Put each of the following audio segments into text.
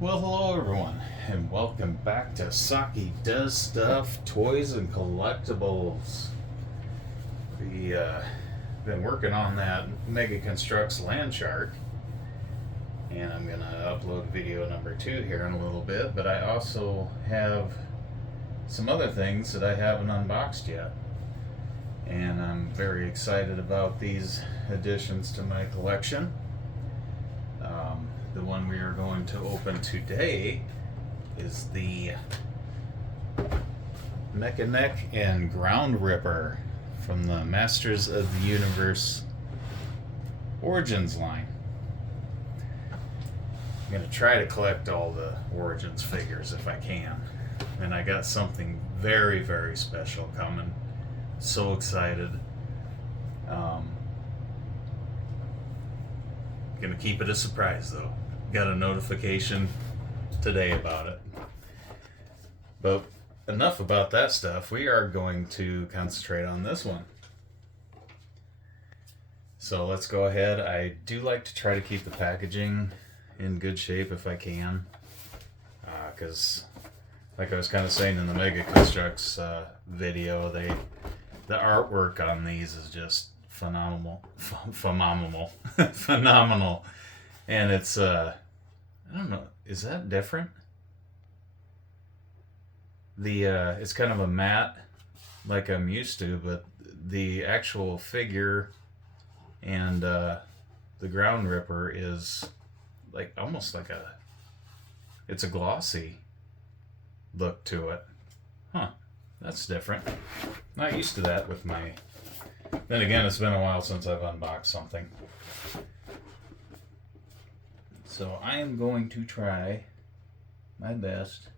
Well, hello everyone, and welcome back to Saki Does Stuff, Toys and Collectibles. We've been working on that Mega Constructs land shark, and I'm going to upload video number 2 here in a little bit, but I also have some other things that I haven't unboxed yet. And I'm very excited about these additions to my collection. The one we are going to open today is the Mekaneck and Ground Ripper from the Masters of the Universe Origins line. I'm going to try to collect all the Origins figures if I can. And I got something very, very special coming. So excited. Gonna keep it a surprise though. Got a notification today about it. But enough about that stuff. We are going to concentrate on this one. So let's go ahead. I do like to try to keep the packaging in good shape if I can. Because like I was kind of saying in the Mega Constructs video, the artwork on these is just phenomenal. Phenomenal. And it's I don't know, is that different? The it's kind of a matte like I'm used to, but the actual figure and the Ground Ripper is like almost like it's a glossy look to it. Huh. That's different. Not used to that with my... Then again, it's been a while since I've unboxed something. So I am going to try my best.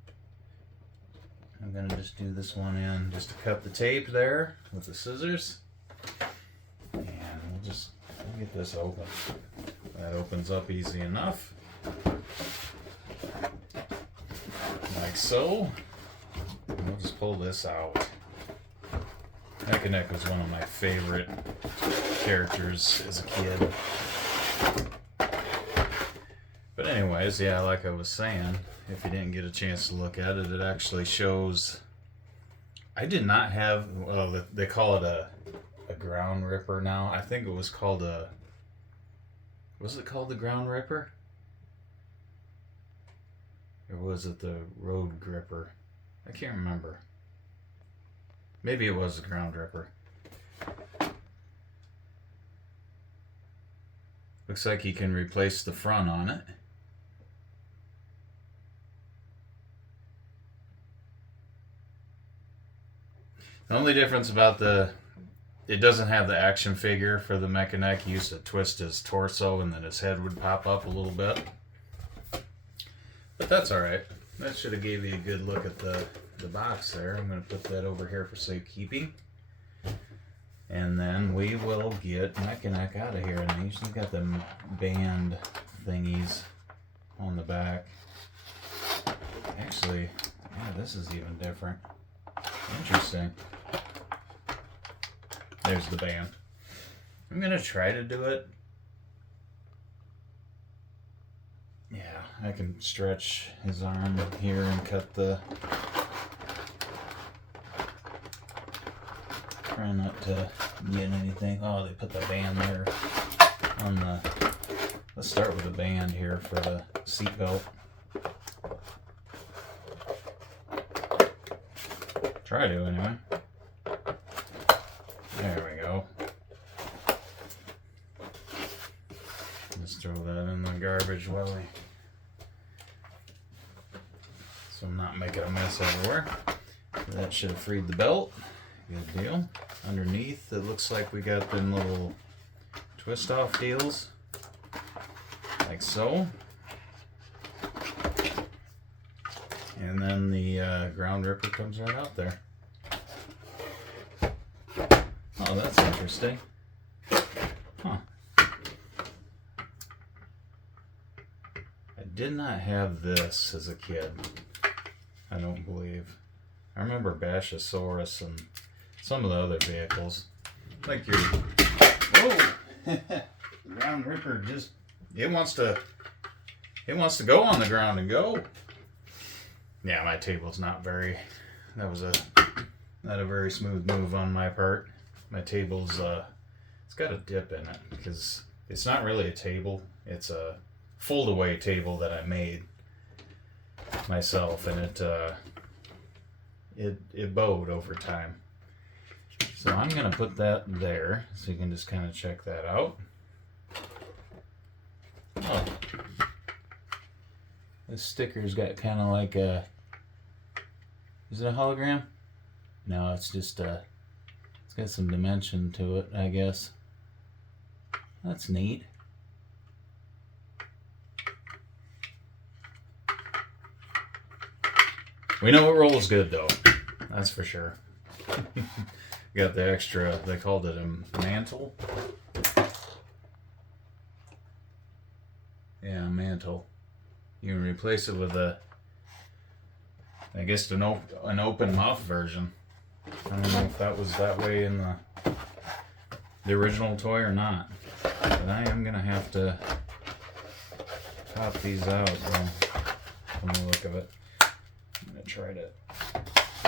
I'm going to just do this one in just to cut the tape there with the scissors. And we'll get this open. That opens up easy enough. Like so. We'll just pull this out. Mekaneck was one of my favorite characters as a kid. But anyways, yeah, like I was saying, if you didn't get a chance to look at it, it actually shows... I did not have... Well, they call it a Ground Ripper now. I think it was called a... Was it called the Ground Ripper? Or was it the Road Gripper? I can't remember. Maybe it was the Ground Ripper. Looks like you can replace the front on it. The only difference about it doesn't have the action figure for the Mekaneck. He used to twist his torso and then his head would pop up a little bit. But that's alright. That should have gave you a good look at the box there. I'm going to put that over here for safekeeping. And then we will get Mekaneck out of here. And they usually got the band thingies on the back. Actually, yeah, this is even different. Interesting. There's the band. I'm going to try to do it. Yeah, I can stretch his arm here and cut the... Try not to get anything. Oh, they put the band there on the... Let's start with the band here for the seat belt. Try to, anyway. There we go. Just throw that in the garbage while so I'm not making a mess everywhere. That should have freed the belt. Good deal. Underneath, it looks like we got them little twist-off deals. Like so. And then the Ground Ripper comes right out there. Oh, that's interesting. Huh. I did not have this as a kid. I don't believe. I remember Bashosaurus and some of the other vehicles. Like your... Whoa! The Ground Ripper just... It wants to It wants to go on the ground and go. Yeah, my table's not very... That was not a very smooth move on my part. My table's... it's got a dip in it because it's not really a table. It's a fold-away table that I made myself, and it bowed over time. So I'm gonna put that there so you can just kind of check that out. Oh, this sticker's got kind of like a... Is it a hologram? No, it's just it's got some dimension to it, I guess. That's neat. We know it rolls good though, that's for sure. Got the extra, they called it a mantle. Yeah, a mantle. You can replace it with a, I guess an open mouth version. I don't know if that was that way in the original toy or not. But I am gonna have to pop these out from the look of it. I'm gonna try to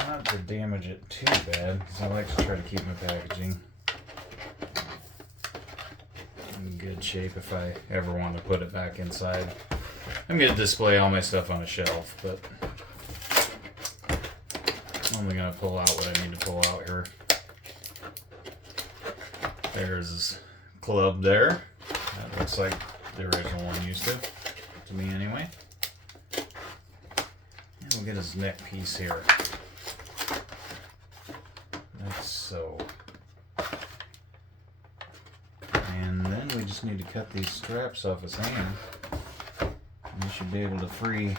not to damage it too bad, because I like to try to keep my packaging in good shape if I ever want to put it back inside. I'm gonna display all my stuff on a shelf, but I'm only gonna pull out what I need to pull out here. There's club there. That looks like the original one used to me anyway. And we'll get his neck piece here. Like so. And then we just need to cut these straps off his hand. And we should be able to free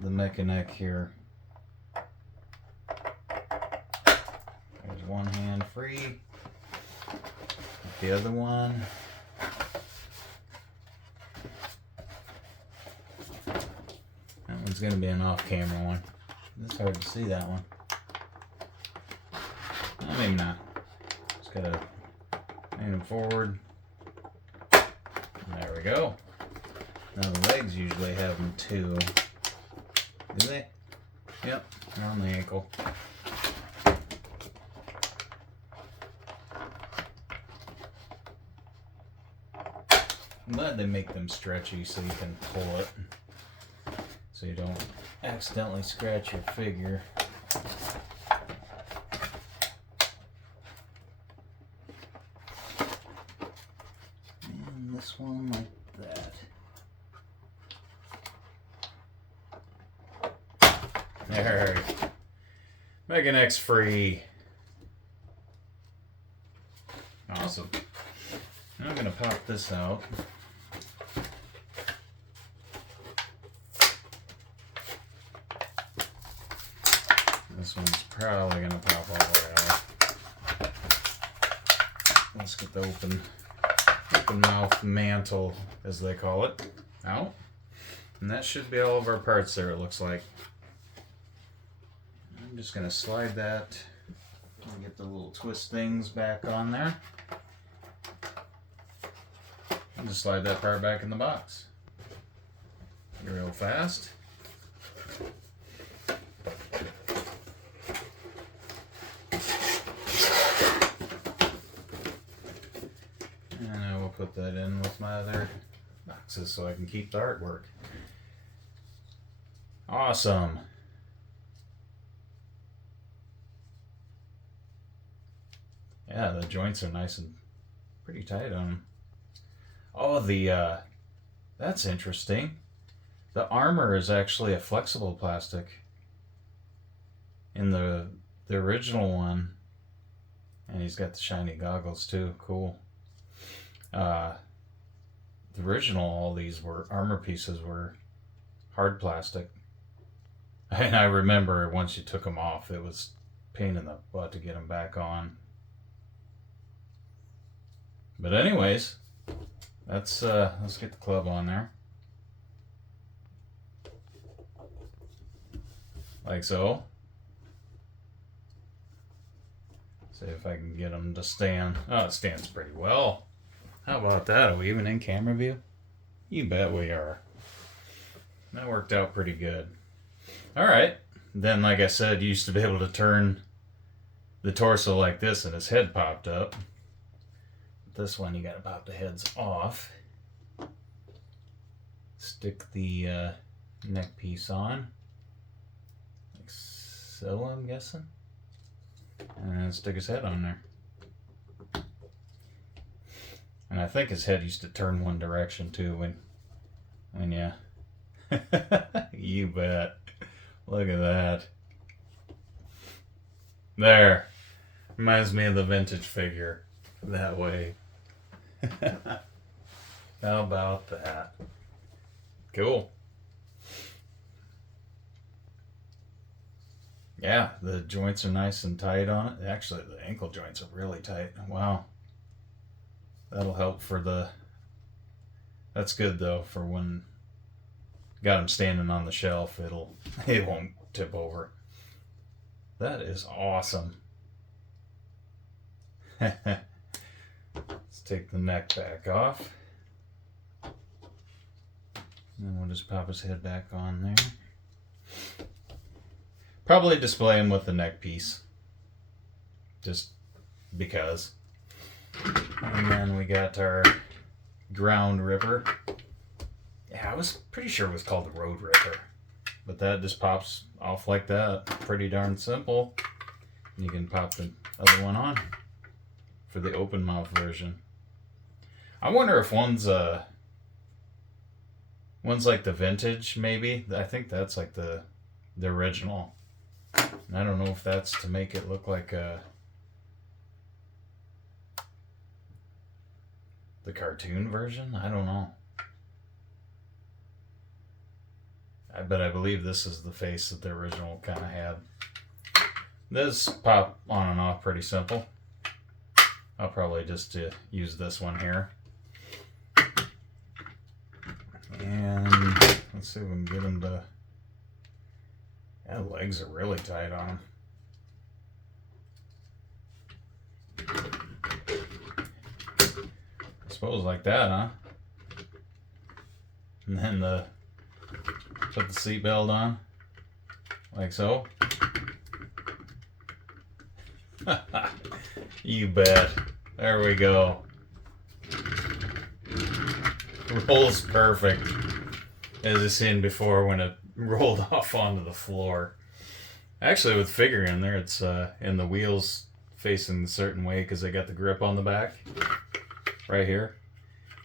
the Mekaneck here. There's one hand free. The other one. That one's going to be an off-camera one. It's hard to see that one. Well, maybe not. Just got to aim them forward. There we go. Now the legs usually have them too. Do they? Yep, they're on the ankle. I'm glad they make them stretchy so you can pull it, so you don't accidentally scratch your figure. And this one like that. There. Mekaneck's free. Awesome. Now I'm going to pop this out. This one's probably going to pop all the way off. Let's get the open mouth mantle, as they call it, out. And that should be all of our parts there, it looks like. I'm just going to slide that and get the little twist things back on there. And just slide that part back in the box. Real fast. And I will put that in with my other boxes so I can keep the artwork. Awesome. Yeah, the joints are nice and pretty tight on them. Oh, that's interesting. The armor is actually a flexible plastic. In the original one, and he's got the shiny goggles too. Cool. The original, all these were armor pieces were hard plastic, and I remember once you took them off, it was a pain in the butt to get them back on. But anyways, let's get the club on there, like so. See if I can get them to stand. Oh, it stands pretty well. How about that? Are we even in camera view? You bet we are. That worked out pretty good. Alright. Then, like I said, you used to be able to turn the torso like this and his head popped up. This one, you gotta pop the heads off. Stick the neck piece on. Like so, I'm guessing. And then stick his head on there. And I think his head used to turn one direction too when you... You bet. Look at that. There. Reminds me of the vintage figure that way. How about that? Cool. Yeah, the joints are nice and tight on it. Actually, the ankle joints are really tight. Wow. That'll help for the... That's good though for when got him standing on the shelf. It won't tip over. That is awesome. Let's take the neck back off. And then we'll just pop his head back on there. Probably display him with the neck piece. Just because. And then we got our ground ripper. Yeah, I was pretty sure it was called the Road Ripper. But that just pops off like that. Pretty darn simple. You can pop the other one on for the open mouth version. I wonder if one's like the vintage, maybe. I think that's like the original. And I don't know if that's to make it look like the cartoon version. I don't know. But I believe this is the face that the original kind of had. This pop on and off pretty simple. I'll probably just use this one here. And let's see if we can get him to... Yeah, the legs are really tight on him. I suppose like that, huh? And then put the seatbelt on, like so. You bet. There we go. Rolls perfect, as I seen before when it rolled off onto the floor. Actually, with figure in there, it's in the wheels facing a certain way because they got the grip on the back right here.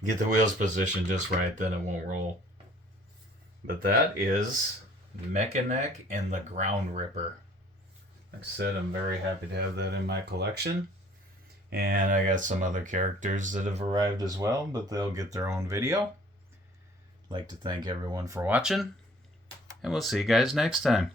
Get the wheels positioned just right, then it won't roll. But that is Mekaneck and the Ground Ripper. Like I said, I'm very happy to have that in my collection. And I got some other characters that have arrived as well, but they'll get their own video. I'd like to thank everyone for watching, and we'll see you guys next time.